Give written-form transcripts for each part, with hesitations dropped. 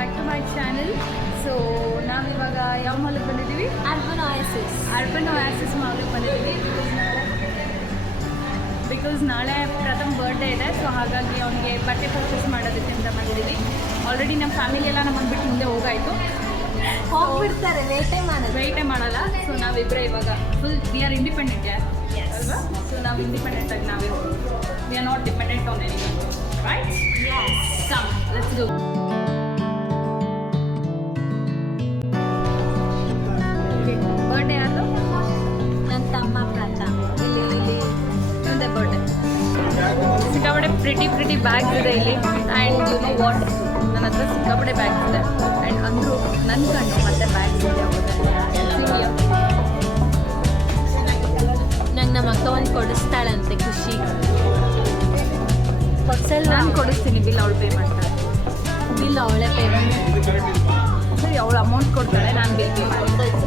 Back to my channel. So ನಾವಿವಾಗ ಯಾವ ಮಾಲಿಗೆ ಬಂದಿದ್ದೀವಿ? ಅರ್ಬನ್ ಒಯಾಸಿಸ್ ಮಾಲಿಗೆ ಬಂದಿದ್ದೀವಿ. ಬಿಕಾಸ್ ನಾಳೆ ಪ್ರಥಮ್ ಬರ್ಡೇ ಇದೆ. ಸೊ ಹಾಗಾಗಿ ಅವನಿಗೆ ಬಟ್ಟೆ ಪರ್ಚೇಸ್ ಮಾಡೋದಕ್ಕೆ ಅಂತ ಬಂದಿದ್ದೀವಿ. ಆಲ್ರೆಡಿ ನಮ್ಮ ಫ್ಯಾಮಿಲಿ ಎಲ್ಲ ನಮ್ಮನ್ನು ಬಿಟ್ಟು ಮುಂದೆ ಹೋಗಾಯಿತು, ಹೋಗ್ಬಿಡ್ತಾರೆ, ವೇಟೇ ಮಾಡಲ್ಲ. ಸೊ ನಾವಿಬ್ಬರೇ ಇವಾಗ ಫುಲ್ ವಿ ಆರ್ ಇಂಡಿಪೆಂಡೆಂಟ್ ಅಲ್ವಾ? ಸೊ ನಾವು ಇಂಡಿಪೆಂಡೆಂಟ್ ಆಗಿ ನಾವೇ we are not dependent on anyone, right? Come let's go. Birthday ಯಾರು? ನನ್ನ ತಮ್ಮ ಪ್ರಥಮ್. ಇಲ್ಲಿ ಮುಂದೆ ಬರ್ಡೇ. ಸಿಕ್ಕಾಪಟ್ಟೆ ಪ್ರಿಟಿ ಬ್ಯಾಗ್ಸ್ ಇದೆ ಇಲ್ಲಿ. ಆ್ಯಂಡ್ ಯು ನೋ ವಾಟ್, ನನ್ನ ಹತ್ರ ಸಿಕ್ಕಾಪಟ್ಟೆ ಬ್ಯಾಗ್ಸ್ ಇದೆ. ಆ್ಯಂಡ್ ಅಂದರು ನನ್ನ ಕಣ್ಣು ಮತ್ತೆ ಬ್ಯಾಗ್ಸ್ ಇದೆ. ನಂಗೆ ನಮ್ಮ ಅಕ್ಕ ಒಂದು ಕೊಡಿಸ್ತಾಳಂತೆ, ಖುಷಿ. ನಾನು ಕೊಡಿಸ್ತೀನಿ, ಬಿಲ್ ಅವಳು ಪೇ ಮಾಡ್ತಾಳೆ. ಬಿಲ್ ಅವಳೇ ಪೇ ಸರಿ, ಅವಳು ಅಮೌಂಟ್ ಕೊಡ್ತಾಳೆ, ನಾನು ಬಿಲ್ ಪೇ ಮಾಡ್ತೀನಿ.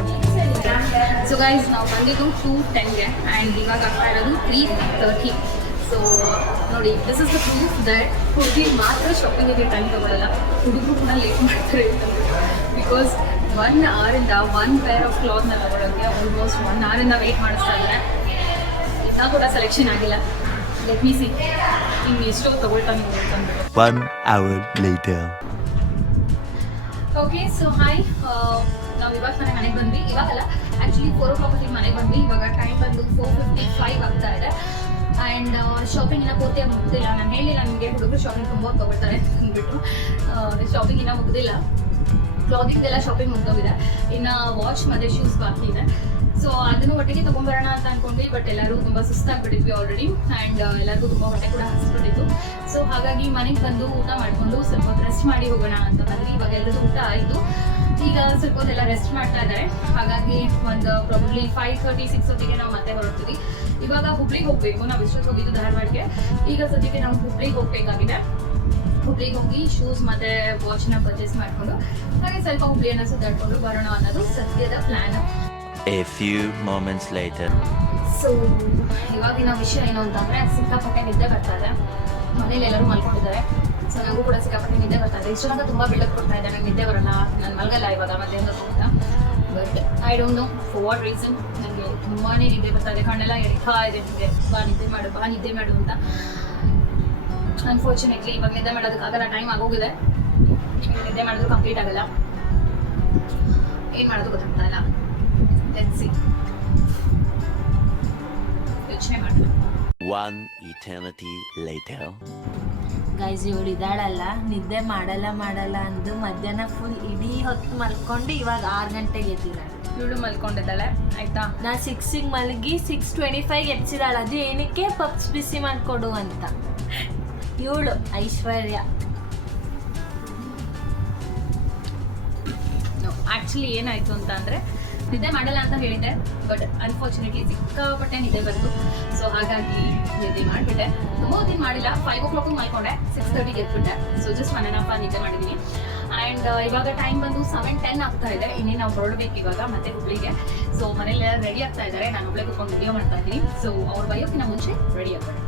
ಸೊ ಗೈಸ್, ನಾವು ಬಂದಿದ್ದು 2:10ಗೆ ಆ್ಯಂಡ್ ಇವಾಗ ಆಗ್ತಾ ಇರೋದು 3:30. ಸೊ ನೋಡಿ, this is the proof that ಹುಡುಗಿ ಮಾತ್ರ ಶಾಪಿಂಗಿಗೆ ಟೈಮ್ ತಗೊಳ್ಳಲ್ಲ, ಹುಡುಗರು ಕೂಡ ಲೇಟ್ ಮಾಡ್ತಾರೆ. ಬಿಕಾಸ್ 1 ಅವರಿಂದ 1 ಪೇರ್ ಆಫ್ ಕ್ಲಾತ್ನ ತಗೊಳ್ಳೋಕ್ಕೆ ಆಲ್ಮೋಸ್ಟ್ 1 ಅವರಿಂದ ವೆಯ್ಟ್ ಮಾಡಿಸ್ತಾ ಇದ್ದಾರೆ. ಇನ್ನೂ ಕೂಡ ಸೆಲೆಕ್ಷನ್ ಆಗಿಲ್ಲ. ಲೆಟ್ ಮೀ ಸಿ ಇನ್ನು ಎಷ್ಟೋ ತಗೊಳ್ತಾನೆ ಅಂತಂದ್ಬಿಟ್ಟು. 1 hour later. Okay, so hi, ನಾವು ಇವಾಗ ತಾನೇ ಮನೆಗೆ ಬಂದ್ವಿ. ಇವಾಗಲ್ಲ, ಆ್ಯಕ್ಚುಲಿ 4 o'clock ಮನೆಗೆ ಬಂದ್ವಿ. ಇವಾಗ ಟೈಮ್ ಬಂದು 4:55 ಆಗ್ತಾ ಇದೆ. ಆ್ಯಂಡ್ ಶಾಪಿಂಗ್ ಇನ್ನೂ ಪೂರ್ತಿಯಾಗಿ ಮುಗ್ದಿಲ್ಲ. ನಾನು ಹೇಳಿಲ್ಲ ನಿಮಗೆ, ಹುಡುಗರು ಶಾಪಿಂಗ್ ತುಂಬ ತೊಗೊಳ್ತಾರೆ ಅಂದ್ಬಿಟ್ಟು. ಶಾಪಿಂಗ್ ಇನ್ನೂ ಮುಗ್ದಿಲ್ಲ. ಕ್ಲಾತಿಂಗ್ದೆಲ್ಲ ಶಾಪಿಂಗ್ ಮುಗ್ದೋಗಿದೆ. ಇನ್ನು ವಾಚ್ ಮತ್ತು ಶೂಸ್ ಬಾಕಿ ಇದೆ. ಸೊ ಅದನ್ನು ಒಟ್ಟಿಗೆ ತೊಗೊಂಬರೋಣ ಅಂತ ಅಂದ್ಕೊಂಡ್ವಿ. ಬಟ್ ಎಲ್ಲರೂ ತುಂಬ ಸುಸ್ತಾಗ್ಬಿಟ್ಟಿದ್ವಿ ಆಲ್ರೆಡಿ. ಆ್ಯಂಡ್ ಎಲ್ಲರಿಗೂ ತುಂಬ ಹೊಟ್ಟೆ ಕೂಡ ಹಸಿಬಿಟ್ಟಿತ್ತು. ಸೊ ಹಾಗಾಗಿ ಮನೆಗೆ ಬಂದು ಊಟ ಮಾಡಿಕೊಂಡು ಸ್ವಲ್ಪ ರೆಸ್ಟ್ ಮಾಡಿ ಹೋಗೋಣ ಅಂತ ಬಂದ್ವಿ. ಇವಾಗ ಎಲ್ಲರೂ ಊಟ ಆಯಿತು. ಈಗ ಸ್ವಲ್ಪ ಹೊತ್ತೆಲ್ಲ ರೆಸ್ಟ್ ಮಾಡ್ತಾ ಇದ್ದಾರೆ. ಹಾಗಾಗಿ ಒಂದು ಪ್ರಾಬಬ್ಲಿ 5:30, 6 ಹೊತ್ತಿಗೆ ನಾವು ಮತ್ತೆ ಹೊರಡ್ತೀವಿ. ಇವಾಗ ಹುಬ್ಳಿಗೆ ಹೋಗಬೇಕು. ನಾವು ಇಷ್ಟೊತ್ತು ಹೋಗಿದ್ದು ಧಾರವಾಡಗೆ. ಈಗ ಸದ್ಯಕ್ಕೆ ನಾವು ಹುಬ್ಳಿಗೆ ಹೋಗಬೇಕಾಗಿದೆ. ಹುಬ್ಳಿಗೆ ಹೋಗಿ ಶೂಸ್ ಮತ್ತು ವಾಚ್ನ ಪರ್ಚೇಸ್ ಮಾಡಿಕೊಂಡು ಹಾಗೆ ಸ್ವಲ್ಪ ಹುಬ್ಳಿಯನ್ನು ಸುತ್ತಾಡ್ಕೊಂಡು ಬರೋಣ ಅನ್ನೋದು ಸದ್ಯದ plan. A few moments later. So ಇವಾಗಿನ ವಿಷಯ ಏನು ಅಂತಂದರೆ, ಸಿಕ್ಕಾಪಟ್ಟೆ ನಿದ್ದೆ ಬರ್ತಾ ಇದೆ. ಮನೇಲಿ ಎಲ್ಲರೂ ಮಲ್ಕೊಂಡಿದ್ದಾರೆ. ಸೊ ನನಗೂ ಕೂಡ ಸಿಕ್ಕಾಪಟ್ಟೆ ನಿದ್ದೆ ಬರ್ತಾ ಇದೆ. ಇಷ್ಟೊಂದು ತುಂಬ ಬೆಳಕು ಕೊಡ್ತಾ ಇದೆ. ನನಗೆ ನಿದ್ದೆ ಬರೋಲ್ಲ, ನಾನು ಮಲಗಲ್ಲ ಇವಾಗ ಮಧ್ಯಾಹ್ನದ ಹೋಗ್ತಾ. But I don't know for what reason ನನಗೆ ತುಂಬಾ ನಿದ್ದೆ ಬರ್ತಾ ಇದೆ. ಕಣ್ಣೆಲ್ಲ ಎಳಿತಾ ಇದೆ ನಿದ್ದೆ. ಬಾ ನಿದ್ದೆ ಮಾಡು ಅಂತ. ಅನ್ಫಾರ್ಚುನೇಟ್ಲಿ ಇವಾಗ ನಿದ್ದೆ ಮಾಡೋದಕ್ಕಾಗಲ್ಲ, ಟೈಮ್ ಆಗೋಗಿದೆ. ನಿದ್ದೆ ಮಾಡೋದು ಕಂಪ್ಲೀಟ್ ಆಗಲ್ಲ. ಏನು ಮಾಡೋದು ಗೊತ್ತಾಗ್ತಾ ಇಲ್ಲ. ಯೋಚನೆ ಮಾಡಿ. 1 eternity later. ಗೈಸ್, ಇವಳು ಇದ್ದಾಳಲ್ಲ, ನಿದ್ದೆ ಮಾಡಲ್ಲ ಅಂದು ಮಧ್ಯಾಹ್ನ ಫುಲ್ ಇಡೀ ಹೊತ್ತು ಮಲ್ಕೊಂಡು ಇವಾಗ 6 ಗಂಟೆಗೆ ಎದ್ದಿದ್ದಾಳೆ. ಇವಳು ಮಲ್ಕೊಂಡಿದ್ದಾಳೆ, ಆಯ್ತಾ? ನಾ 6ಗೆ ಮಲಗಿ 6:25 ಎದ್ಸಿದಾಳೆ. ಅದು ಏನಕ್ಕೆ ಪಪ್ಸ್ ಬಿಸಿ ಮಾಡಿಕೊಡು ಅಂತ. ಇವಳು ಐಶ್ವರ್ಯ. ಆ್ಯಕ್ಚುಲಿ ಏನಾಯಿತು ಅಂತ ಅಂದರೆ, ನಿದ್ದೆ ಮಾಡಲ್ಲ ಅಂತ ಹೇಳಿದ್ದೆ. ಬಟ್ ಅನ್ಫಾರ್ಚುನೇಟ್ಲಿ ಸಿಕ್ಕಾಪಟ್ಟೆ ನಿದ್ದೆ ಬಂತು. ಸೊ ಹಾಗಾಗಿ ನಿದ್ದೆ ಮಾಡಿಬಿಟ್ಟೆ. ತುಂಬ ಹೊತ್ತಿನ ಮಾಡಿಲ್ಲ. 5 o'clock ಮಲ್ಕೊಂಡೆ, 6:30ಗೆ ಎದ್ಬಿಟ್ಟೆ. ಸೊ ಜಸ್ಟ್ 1.5 hour ನಿದ್ದೆ ಮಾಡಿದ್ದೀನಿ. ಆ್ಯಂಡ್ ಇವಾಗ ಟೈಮ್ ಬಂದು 7:10 ಆಗ್ತಾ ಇದೆ. ಇನ್ನೇ ನಾವು ಹೊರಡ್ಬೇಕು ಇವಾಗ ಮತ್ತೆ ಹುಬ್ಳಿಗೆ. ಸೊ ಮನೇಲಿ ರೆಡಿ ಆಗ್ತಾ ಇದ್ದಾರೆ. ನಾನು ಒಬ್ಬಳೆ ಕೂತ್ಕೊಂಡು ವಿಡಿಯೋ ಮಾಡ್ತಾ ಇದ್ದೀನಿ. ಸೊ ಅವ್ರು ಬಯೋಕ್ಕಿಂತ ಮುಂಚೆ ರೆಡಿ ಆಗ್ತಾರೆ.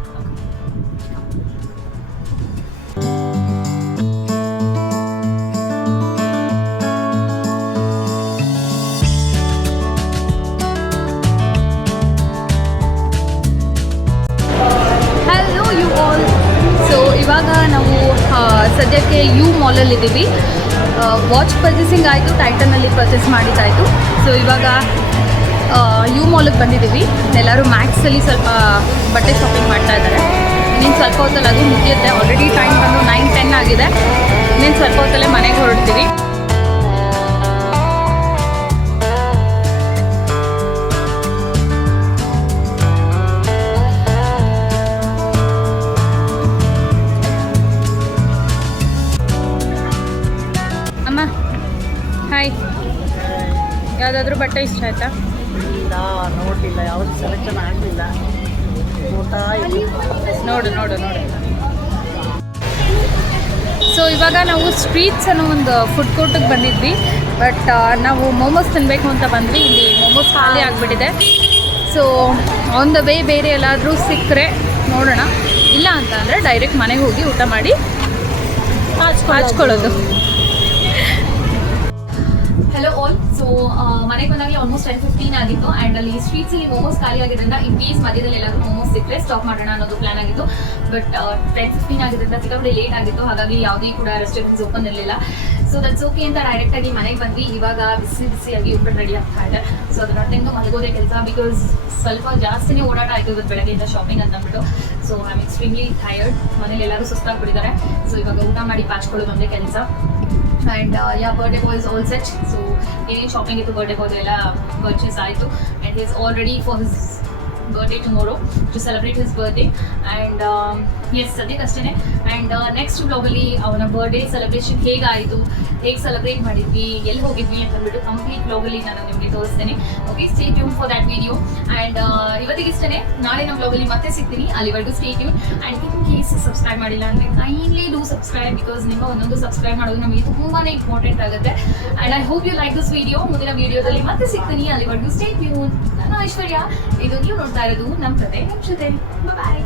ಇವಾಗ ನಾವು ಸದ್ಯಕ್ಕೆ ಯು ಮಾಲಲ್ಲಿದ್ದೀವಿ. ವಾಚ್ ಪರ್ಚೇಸಿಂಗ್ ಆಯಿತು, ಟೈಟನಲ್ಲಿ ಪರ್ಚೇಸ್ ಮಾಡಿದ್ದಾಯಿತು. ಸೊ ಇವಾಗ ಯು ಮಾಲಿಗೆ ಬಂದಿದ್ದೀವಿ. ಎಲ್ಲರೂ ಮ್ಯಾಕ್ಸಲ್ಲಿ ಸ್ವಲ್ಪ ಬಟ್ಟೆ ಶಾಪಿಂಗ್ ಮಾಡ್ತಾ ಇದ್ದಾರೆ. ಇನ್ನೇನು ಸ್ವಲ್ಪ ಹೊತ್ತಲ್ಲಿ ಅದು ಮುಗಿಯುತ್ತೆ. ಆಲ್ರೆಡಿ ಟೈಮ್ ಬಂದು 9:10 ಆಗಿದೆ. ಇನ್ನೇನು ಸ್ವಲ್ಪ ಹೊತ್ತಲ್ಲೇ ಮನೆಗೆ ಹೊರಡ್ತೀವಿ. ಹಾಯ್, ಯಾವುದಾದ್ರೂ ಬಟ್ಟೆ ಇಷ್ಟ ಆಯ್ತಾ? ಇಲ್ಲ, ನೋಡಲಿಲ್ಲ, ಯಾವುದು ಸೆಲೆಕ್ಷನ್ ಆಗಲಿಲ್ಲ. ನೋಡು. ಸೊ ಇವಾಗ ನಾವು ಸ್ಟ್ರೀಟ್ಸ್ ಅನ್ನೋ ಒಂದು ಫುಡ್ ಕೋರ್ಟಿಗೆ ಬಂದಿದ್ವಿ. ಬಟ್ ನಾವು ಮೋಮೋಸ್ ತಿನ್ನಬೇಕು ಅಂತ ಬಂದ್ವಿ. ಇಲ್ಲಿ ಮೋಮೋಸ್ ಖಾಲಿ ಆಗಿಬಿಟ್ಟಿದೆ. ಸೊ ಆನ್ ದ ವೇ ಬೇರೆ ಎಲ್ಲಾದರೂ ಸಿಕ್ಕರೆ ನೋಡೋಣ. ಇಲ್ಲ ಅಂತ ಅಂದರೆ ಡೈರೆಕ್ಟ್ ಮನೆಗೆ ಹೋಗಿ ಊಟ ಮಾಡಿ ಹಾಚ್ಕೊಳ್ಳೋದು. ಸೊ ಮನೆಗೆ ಬಂದಾಗಲೇ ಆಲ್ಮೋಸ್ಟ್ 10:15 ಆಗಿತ್ತು. ಆ್ಯಂಡ್ ಅಲ್ಲಿ ಸ್ಟ್ರೀಟ್ಸಲ್ಲಿ ಮೋಮೋಸ್ ಖಾಲಿ ಆಗಿದ್ದರಿಂದ ಇನ್ ಕೇಸ್ ಮಧ್ಯದಲ್ಲಿ ಎಲ್ಲಾದರೂ ಮೋಮೋಸ್ ಸಿಕ್ಕರೆ ಸ್ಟಾಪ್ ಮಾಡೋಣ ಅನ್ನೋದು ಪ್ಲಾನ್ ಆಗಿತ್ತು. ಬಟ್ 10:15 ಆಗಿದ್ದರಿಂದ ಸಿಕ್ಕಾಪಟ್ಟೆ ಲೇಟ್ ಆಗಿತ್ತು, ಹಾಗಾಗಿ ಯಾವುದೇ ಕೂಡ ರೆಸ್ಟೋರೆಂಟ್ಸ್ ಓಪನ್ ಇರಲಿಲ್ಲ. ಸೊ ದಟ್ಸ್ ಓಕೆ ಅಂತ ಡೈರೆಕ್ಟಾಗಿ ಮನೆಗೆ ಬಂದ್ವಿ. ಇವಾಗ ಬಿಸಿಯಾಗಿ ಉಪ್ಪಿಟ್ಟು ರೆಡಿ ಆಗ್ತಾ ಇದೆ. ಸೊ ಅದನ್ನ ತಿಂದು ಮಲಗೋದೇ ಕೆಲಸ, ಬಿಕಾಸ್ ಸ್ವಲ್ಪ ಜಾಸ್ತಿನೇ ಓಡಾಟ ಆಯಿತು ಇವತ್ತು ಬೆಳಗ್ಗೆಯಿಂದ ಶಾಪಿಂಗ್ ಅಂತ ಅಂದ್ಬಿಟ್ಟು. So I am extremely tired. ಮನೇಲಿ ಎಲ್ಲರೂ ಸುಸ್ತಾಗ್ಬಿಟ್ಟಿದ್ದಾರೆ. ಸೊ ಇವಾಗ ಊಟ ಮಾಡಿ ಪಾಚ್ಕೊಳ್ಳೋದು ಒಂದೇ ಕೆಲಸ. And birthday boy is all set. So ಏನೇನು ಶಾಪಿಂಗ್ ಇತ್ತು ಬರ್ಡೇ ಬಾಯ್ ಎಲ್ಲ ಪರ್ಚೇಸ್ ಆಯಿತು. And is all ready for his birthday tomorrow to celebrate his birthday. And yes ಸದ್ಯಕ್ಕಷ್ಟೇ. ಆ್ಯಂಡ್ ನೆಕ್ಸ್ಟ್ ಬ್ಲಾಗಲ್ಲಿ ಅವನ ಬರ್ಡೇ ಸೆಲೆಬ್ರೇಷನ್ ಹೇಗಾಯಿತು, ಹೇಗೆ ಸೆಲೆಬ್ರೇಟ್ ಮಾಡಿದ್ವಿ, ಎಲ್ಲಿ ಹೋಗಿದ್ವಿ ಅಂತ ಅಂದ್ಬಿಟ್ಟು ಕಂಪ್ಲೀಟ್ ಬ್ಲಾಗಲ್ಲಿ ನಾನು ನಿಮಗೆ ತೋರಿಸ್ತೇನೆ. Okay, stay tune for that video. And ಇವತ್ತಿಗಿಷ್ಟೇ. ನಾಳೆ ನಮ್ಮ ಬ್ಲಾಗಲ್ಲಿ ಮತ್ತೆ ಸಿಗ್ತೀನಿ. ಅಲ್ಲಿವರೆಗೂ stay tune. And in case subscribe ಮಾಡಿಲ್ಲ ಅಂದರೆ ಕೈಂಡ್ಲಿ ಡೂ ಸಬ್ಸ್ಕ್ರೈಬ್, ಬಿಕಾಸ್ ನಿಮ್ಮ ಒಂದೊಂದು ಸಬ್ಸ್ಕ್ರೈಬ್ ಮಾಡೋದು ನಮಗೆ ತುಂಬಾ ಇಂಪಾರ್ಟೆಂಟ್ ಆಗುತ್ತೆ. And I hope you like this video. ಮುಂದಿನ ವಿಡಿಯೋದಲ್ಲಿ ಮತ್ತೆ ಸಿಗ್ತೀನಿ. ಅಲ್ಲಿವರೆಗೂ ಸ್ಟೇ ಟ್ಯೂನ್. ನಾನು ಐಶ್ವರ್ಯ. ಇದು ನೀವು ನೋಡ್ತಾ ಇರೋದು ನಮ್ಮ ಕತೆ ನಮ್ಮ ಜೊತೆ. ಬಾಯ್.